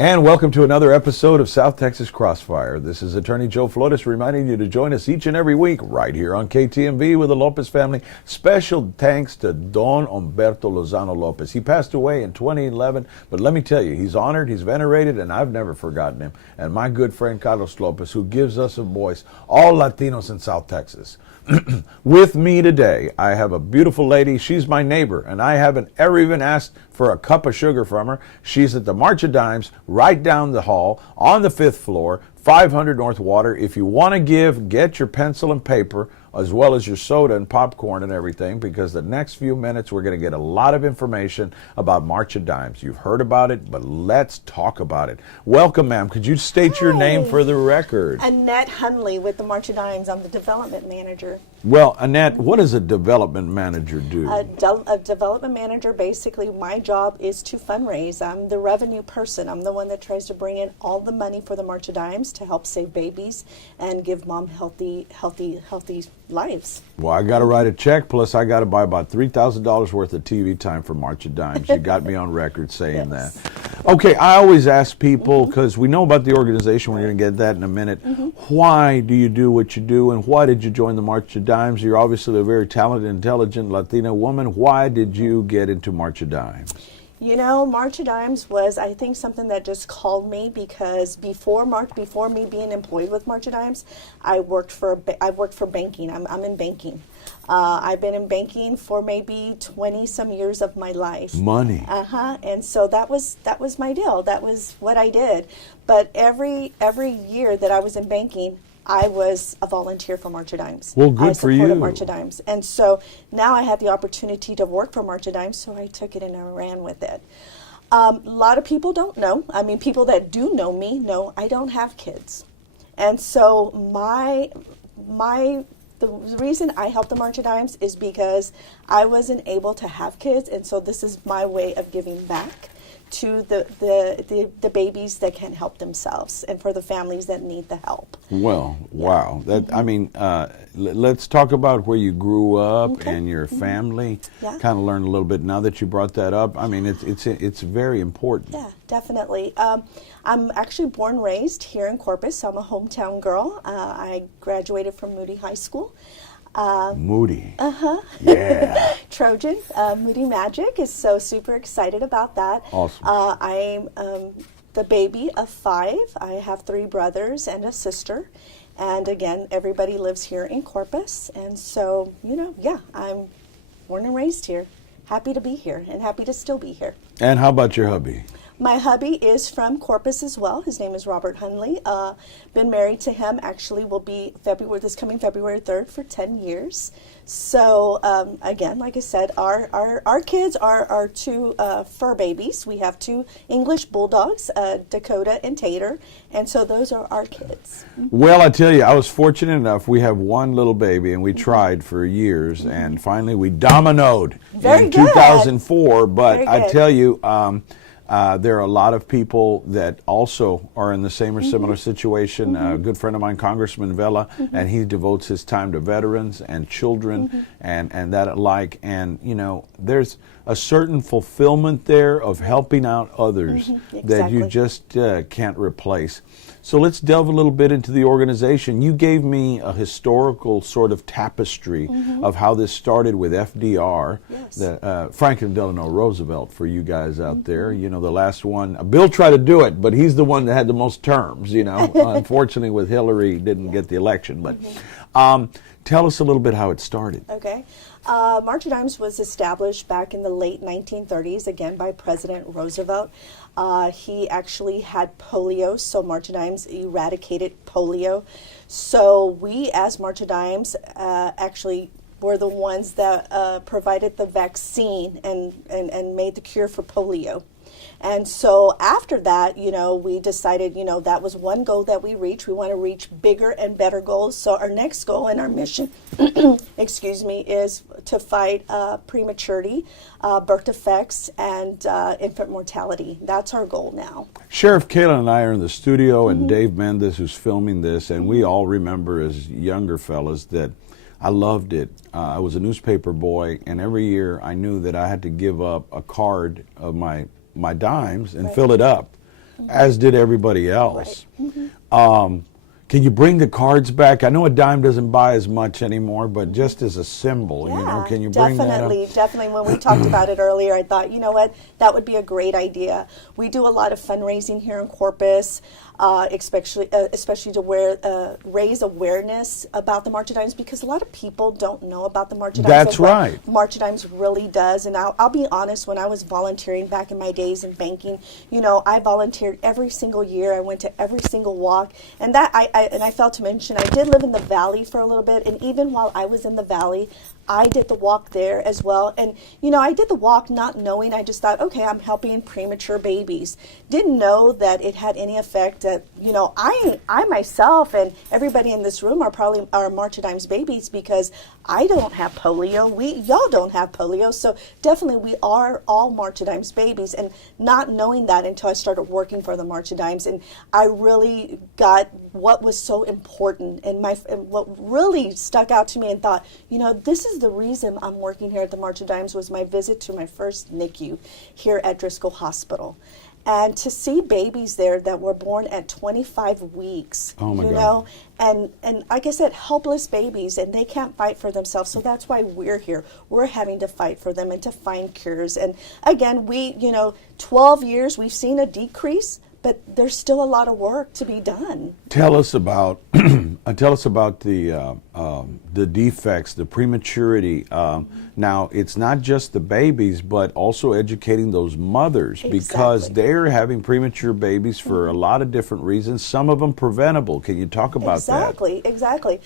And welcome to another episode of South Texas Crossfire. This is Attorney Joe Flores reminding you to join us each and every week right here on KTMV with the Lopez family. Special thanks to Don Humberto Lozano Lopez. He passed away in 2011, but let me tell you, he's honored, he's venerated, and I've never forgotten him. And my good friend Carlos Lopez, who gives us a voice, all Latinos in South Texas. With me today, I have a beautiful lady. She's my neighbor, and I haven't ever even asked for a cup of sugar from her. She's at the March of Dimes, right down the hall, on the 5th floor, 500 North Water. If you want to give, get your pencil and paper, as well as your soda and popcorn and everything, because the next few minutes we're going to get a lot of information about March of Dimes. You've heard about it, but let's talk about it. Welcome, ma'am. Could you state your name for the record? Annette Hunley with the March of Dimes. I'm the development manager. Well, Annette, what does a development manager do? A development manager, basically, my job is to fundraise. I'm the revenue person. I'm the one that tries to bring in all the money for the March of Dimes to help save babies and give mom healthy lives. Well, I got to write a check, plus I got to buy about $3,000 worth of TV time for March of Dimes. You got me on record saying Yes. that. Okay, I always ask people, because we know about the organization, we're going to get that in a minute. Why do you do what you do, and why did you join the March of Dimes? You're obviously a very talented, intelligent Latina woman. Why did you get into March of Dimes? You know, March of Dimes was, I think, something that just called me because before me being employed with March of Dimes, I've worked for banking. I'm in banking. I've been in banking for maybe 20 some years of my life. Money. And so that was my deal. That was what I did. But every year that I was in banking, I was a volunteer for March of Dimes. Well, good for you. I supported March of Dimes. And so now I had the opportunity to work for March of Dimes, so I took it and I ran with it. A lot of people don't know. I mean, people that do know me know I don't have kids. And so the reason I helped the March of Dimes is because I wasn't able to have kids, and so this is my way of giving back to the babies that can't help themselves, and for the families that need the help. Well, wow. That I mean, let's talk about where you grew up and your family. Yeah. Kind of learn a little bit now that you brought that up. I mean, it's very important. Yeah, definitely. I'm actually born and raised here in Corpus, so I'm a hometown girl. I graduated from Moody High School. Moody. Yeah. Trojan, Moody Magic is so super excited about that. Awesome. I'm the baby of 5. I have 3 brothers and a sister. And again, everybody lives here in Corpus. And so, I'm born and raised here. Happy to be here and happy to still be here. And how about your hubby? My hubby is from Corpus as well. His name is Robert Hunley. Been married to him, actually will be this coming February 3rd for 10 years. So again, like I said, our kids are our 2 fur babies. We have 2 English bulldogs, Dakota and Tater, and so those are our kids. Well, I tell you, I was fortunate enough. We have one little baby, and we tried for years, and finally we dominoed in 2004. But I tell you, there are a lot of people that also are in the same or similar situation. A good friend of mine, Congressman Vela, and he devotes his time to veterans and children and that alike. And, there's a certain fulfillment there of helping out others that you just can't replace. So let's delve a little bit into the organization. You gave me a historical sort of tapestry of how this started with FDR, Franklin Delano Roosevelt, for you guys out there. The last one, Bill tried to do it, but he's the one that had the most terms, Unfortunately, with Hillary, didn't get the election. But tell us a little bit how it started. Okay. March of Dimes was established back in the late 1930s, again, by President Roosevelt. He actually had polio, so March of Dimes eradicated polio. So we, as March of Dimes, actually were the ones that provided the vaccine and made the cure for polio. And so after that, we decided, that was one goal that we reached. We want to reach bigger and better goals. So our next goal and our mission, is to fight prematurity, birth defects, and infant mortality. That's our goal now. Sheriff Kayla and I are in the studio, and Dave Mendez, who's filming this, and we all remember as younger fellas that I loved it. I was a newspaper boy, and every year I knew that I had to give up a card of my dimes and fill it up. as did everybody else. Can you bring the cards back? I know a dime doesn't buy as much anymore, but just as a symbol, you know, can you bring that up? Definitely. When we talked about it earlier, I thought, you know what, that would be a great idea. We do a lot of fundraising here in Corpus, especially to raise awareness about the March of Dimes, because a lot of people don't know about the March of Dimes. That's right. March of Dimes really does. And I'll be honest, when I was volunteering back in my days in banking, you know, I volunteered every single year. I went to every single walk. And that I failed to mention, I did live in the Valley for a little bit. And even while I was in the Valley, I did the walk there as well. And, you know, I did the walk not knowing. I just thought, okay, I'm helping premature babies. Didn't know that it had any effect. That, you know, I myself and everybody in this room are March of Dimes babies, because I don't have polio. Y'all don't have polio. So definitely we are all March of Dimes babies. And not knowing that until I started working for the March of Dimes. And I really got what was so important and what really stuck out to me and thought, you know, this is the reason I'm working here at the March of Dimes, was my visit to my first NICU here at Driscoll Hospital. And to see babies there that were born at 25 weeks, you know, and like I said, helpless babies, and they can't fight for themselves. So that's why we're here. We're having to fight for them and to find cures. And again, 12 years, we've seen a decrease, but there's still a lot of work to be done. Tell us about the defects, the prematurity. Now, it's not just the babies, but also educating those mothers, because they're having premature babies for a lot of different reasons. Some of them preventable. Can you talk about that? Exactly.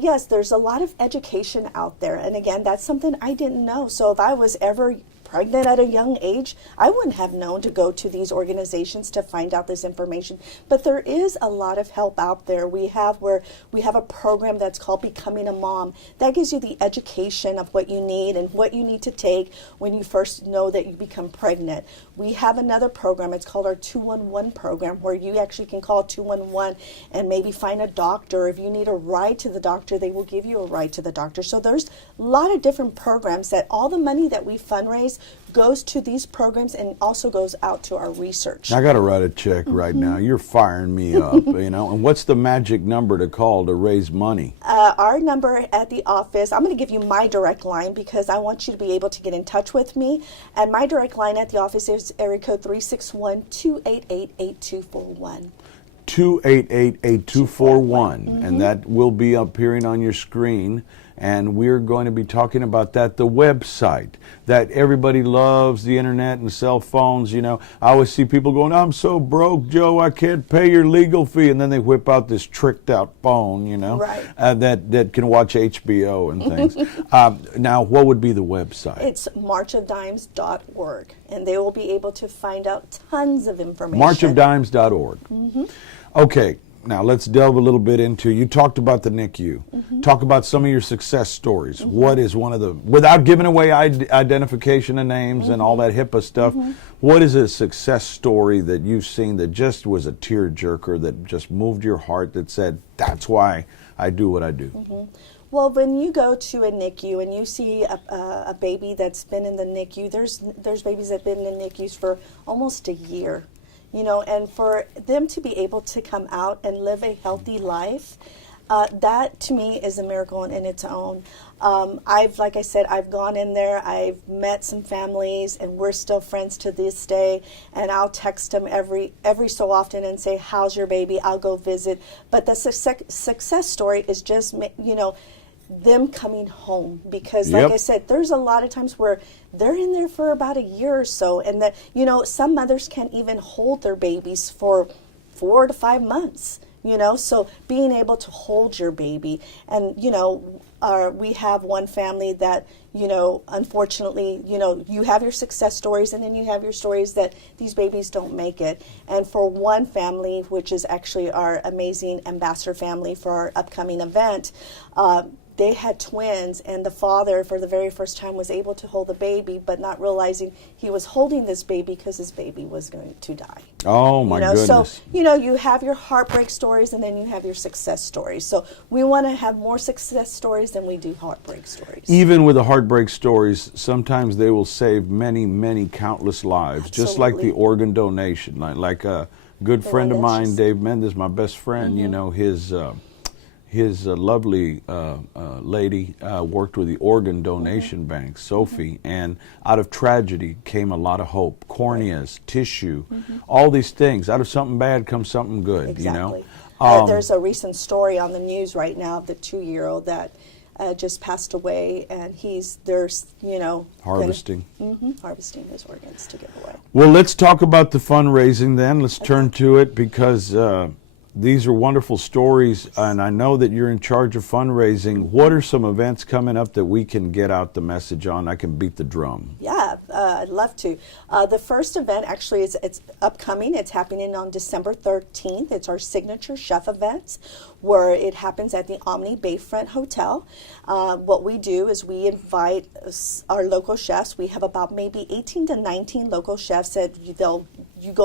Yes, there's a lot of education out there, and again, that's something I didn't know. So if I was ever pregnant at a young age, I wouldn't have known to go to these organizations to find out this information. But there is a lot of help out there. We have a program that's called Becoming a Mom. That gives you the education of what you need and what you need to take when you first know that you become pregnant. We have another program, it's called our 211 program, where you actually can call 211 and maybe find a doctor. If you need a ride to the doctor, they will give you a ride to the doctor. So there's a lot of different programs that all the money that we fundraise goes to these programs and also goes out to our research. I got to write a check right now. You're firing me up, you know. And what's the magic number to call to raise money? Our number at the office, I'm going to give you my direct line because I want you to be able to get in touch with me. And my direct line at the office is area code 361-288-8241. 288-8241, and that will be appearing on your screen. And we're going to be talking about that, the website that everybody loves, the internet and cell phones. You know, I always see people going, I'm so broke, Joe, I can't pay your legal fee. And then they whip out this tricked out phone, you know, that can watch HBO and things. Now, what would be the website? It's marchofdimes.org, and they will be able to find out tons of information. Marchofdimes.org. Okay. Now, let's delve a little bit into, you talked about the NICU. Talk about some of your success stories. What is one of the, without giving away identification and names and all that HIPAA stuff, what is a success story that you've seen that just was a tearjerker, that just moved your heart, that said, that's why I do what I do? Well, when you go to a NICU and you see a baby that's been in the NICU, there's babies that have been in NICUs for almost a year. You know, and for them to be able to come out and live a healthy life, that to me is a miracle in its own. Like I said, I've gone in there, I've met some families, and we're still friends to this day. And I'll text them every so often and say, "How's your baby?" I'll go visit. But the success story is just, you know, them coming home, because like I said, there's a lot of times where they're in there for about a year or so, and that, you know, some mothers can't even hold their babies for 4 to 5 months, you know, so being able to hold your baby. And, you know, we have one family that, you know, unfortunately, you know, you have your success stories and then you have your stories that these babies don't make it. And for one family, which is actually our amazing ambassador family for our upcoming event, they had twins, and the father, for the very first time, was able to hold the baby, but not realizing he was holding this baby because his baby was going to die. Oh, my goodness. So, you know, you have your heartbreak stories, and then you have your success stories. So we want to have more success stories than we do heartbreak stories. Even with the heartbreak stories, sometimes they will save many, many countless lives, just like the organ donation, like Good friend of mine, Dave Mendes, my best friend, you know, his lovely lady worked with the organ donation bank, Sophie, and out of tragedy came a lot of hope. Corneas, tissue, all these things. Out of something bad comes something good, you know. There's a recent story on the news right now of the 2-year-old that just passed away, and there's harvesting harvesting his organs to give away. Well, let's talk about the fundraising then. Let's turn to it, because these are wonderful stories, and I know that you're in charge of fundraising. What are some events coming up that we can get out the message on? I can beat the drum. Yeah, I'd love to. The first event actually it's upcoming. It's happening on December 13th. It's our signature chef event, where it happens at the Omni Bayfront Hotel. What we do is we invite our local chefs. We have about maybe 18 to 19 local chefs that you go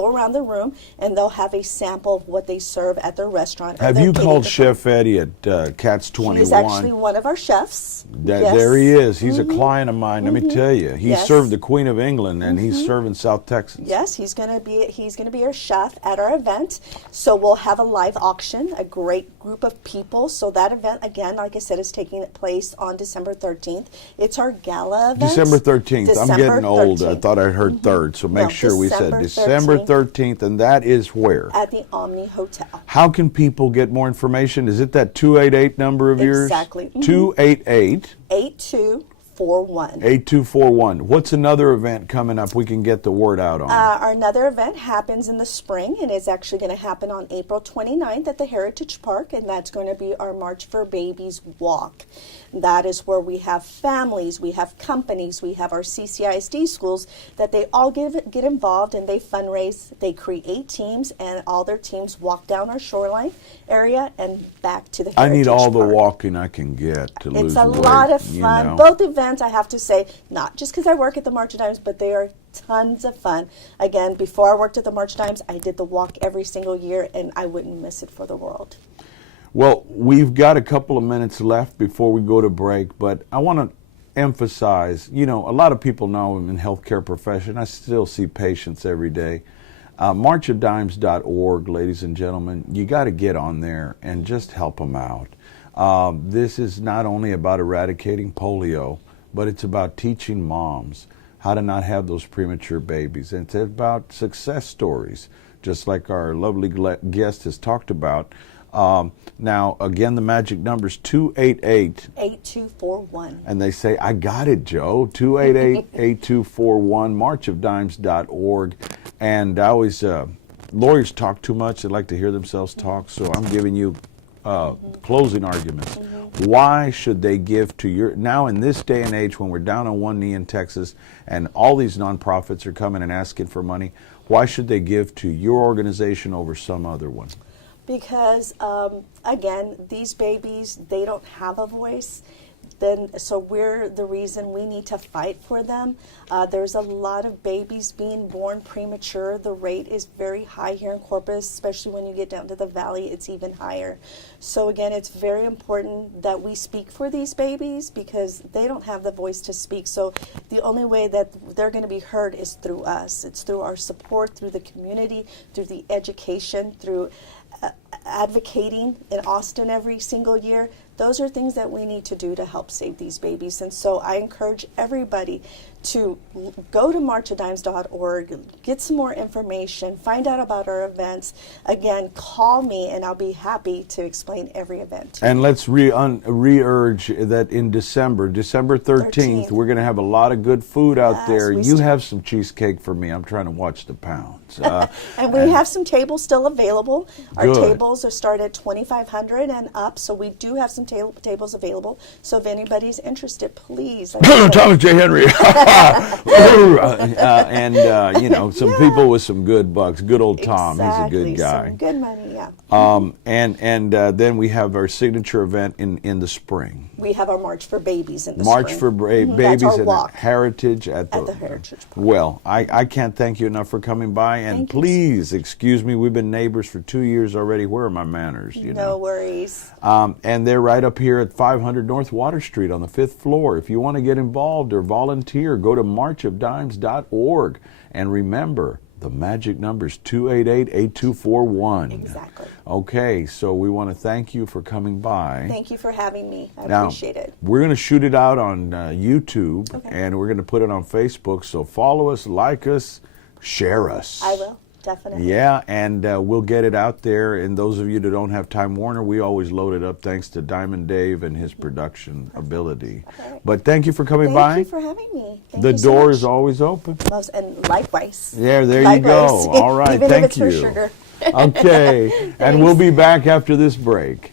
around the room and they'll have a sample of what they serve at their restaurant. Have you called Chef Eddie at Cats 21? He's actually one of our chefs. Yes. There he is. He's a client of mine. Let me tell you, he served the Queen of England, and he's serving South Texas. Yes, he's going to be our chef at our event. So we'll have a live auction, a great group of people. So that event, again, like I said, is taking place on December 13th. It's our gala event. December 13th. December I'm getting old. 13th. I thought I heard 3rd, so make sure we said December 13th, and that is where? At the Omni Hotel. How can people get more information? Is it that 288 number of yours? Exactly. 288 8241. 8241. What's another event coming up we can get the word out on? Our another event happens in the spring, and it's actually going to happen on April 29th at the Heritage Park, and that's going to be our March for Babies walk. That is where we have families, we have companies, we have our CCISD schools that they all get involved, and they fundraise. They create teams, and all their teams walk down our shoreline area and back to the Heritage Park. I need all the walking I can get to lose weight. It's a lot of fun. You know. Both events, I have to say, not just because I work at the March of Dimes, but they are tons of fun. Again, before I worked at the March of Dimes, I did the walk every single year, and I wouldn't miss it for the world. Well, we've got a couple of minutes left before we go to break, but I want to emphasize, you know, a lot of people know I'm in the healthcare profession. I still see patients every day. Marchofdimes.org, ladies and gentlemen, you got to get on there and just help them out. This is not only about eradicating polio, but it's about teaching moms how to not have those premature babies. And it's about success stories, just like our lovely guest has talked about. Now, again, the magic number is 288 8241. And they say, I got it, Joe. 288-8241, marchofdimes.org. And I always, lawyers talk too much. They like to hear themselves talk. So I'm giving you closing arguments. Why should they give to your, now in this day and age when we're down on one knee in Texas and all these nonprofits are coming and asking for money, why should they give to your organization over some other one? Because, again, these babies, they don't have a voice. So we're the reason we need to fight for them. There's a lot of babies being born premature. The rate is very high here in Corpus, especially when you get down to the valley, it's even higher. So again, it's very important that we speak for these babies because they don't have the voice to speak. So the only way that they're going to be heard is through us. It's through our support, through the community, through the education, through advocating in Austin every single year. Those are things that we need to do to help save these babies. And so I encourage everybody to go to marchofdimes.org, get some more information, find out about our events. Again, call me and I'll be happy to explain every event. And let's re-urge that in December 13th, we're going to have a lot of good food out there. You have some cheesecake for me. I'm trying to watch the pounds. And we have some tables still available. Our tables are started at $2,500 and up, so we do have some tables available. So if anybody's interested, please. Thomas J. Henry. And you know, some people with some good bucks. Good old Tom, he's a good guy. Some good money, yeah. And then we have our signature event in the spring. We have our March for Babies in the March spring. for Babies That's our at walk. Heritage at the Heritage Park. Well, I can't thank you enough for coming by, and please excuse me. We've been neighbors for 2 years already. Where are my manners? You know? No worries. And they're right up here at 500 North Water Street on the 5th floor. If you want to get involved or volunteer, go to marchofdimes.org. And remember, The magic number is 288-8241. Exactly. Okay, so we want to thank you for coming by. Thank you for having me. I Now, appreciate it. We're going to shoot it out on YouTube, Okay. and we're going to put it on Facebook. So follow us, like us, share us. I will, definitely. Yeah, and we'll get it out there. And those of you that don't have Time Warner, we always load it up thanks to Diamond Dave and his production ability. Right. But thank you for coming by. Thank you for having me. Thank The you so door much. is always open. And likewise. Yeah, there Likewise. you go. All right, Even thank if it's you. for sugar. Okay, and we'll be back after this break.